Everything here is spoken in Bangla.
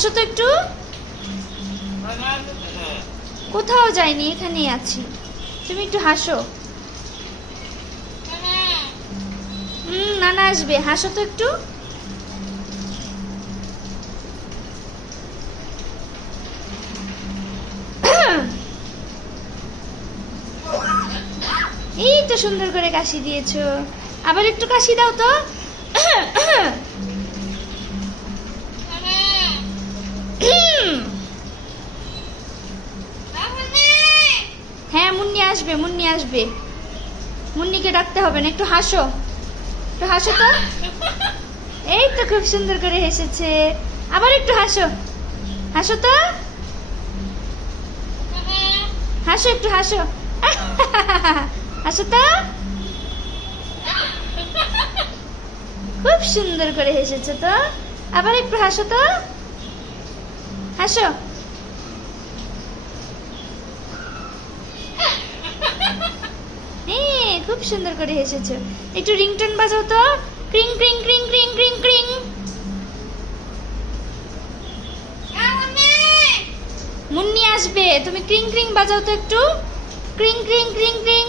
হাসো তো একটু। কোথাও যাইনি, এখানেই আছি। তুমি একটু হাসো। নানা আসবে, হাসো তো একটু। এই তো সুন্দর করে কাশি দিয়েছো। আবার একটু কাশি দাও তো। হ্যাঁ, মুন্নি আসবে, মুন্নি আসবে। মুন্নিকে ডাকতে হবে না, একটু হাসো। একটু হাসো তো। এই তো খুব সুন্দর করে হেসেছে। আবার একটু হাসো। হাসো তো। হাসো, একটু হাসো। হাসো তো। খুব সুন্দর করে হেসেছে তো। আবার একটু হাসো তো। হাসো। হ্যাঁ, খুব সুন্দর করে হেসেছো। একটু রিংটোন বাজাও তো। ক্রিং ক্রিং ক্রিং ক্রিং ক্রিং ক্রিং। মুন্নি আসবে, তুমি ক্রিং ক্রিং বাজাও তো একটু। ক্রিং ক্রিং ক্রিং ক্রিং।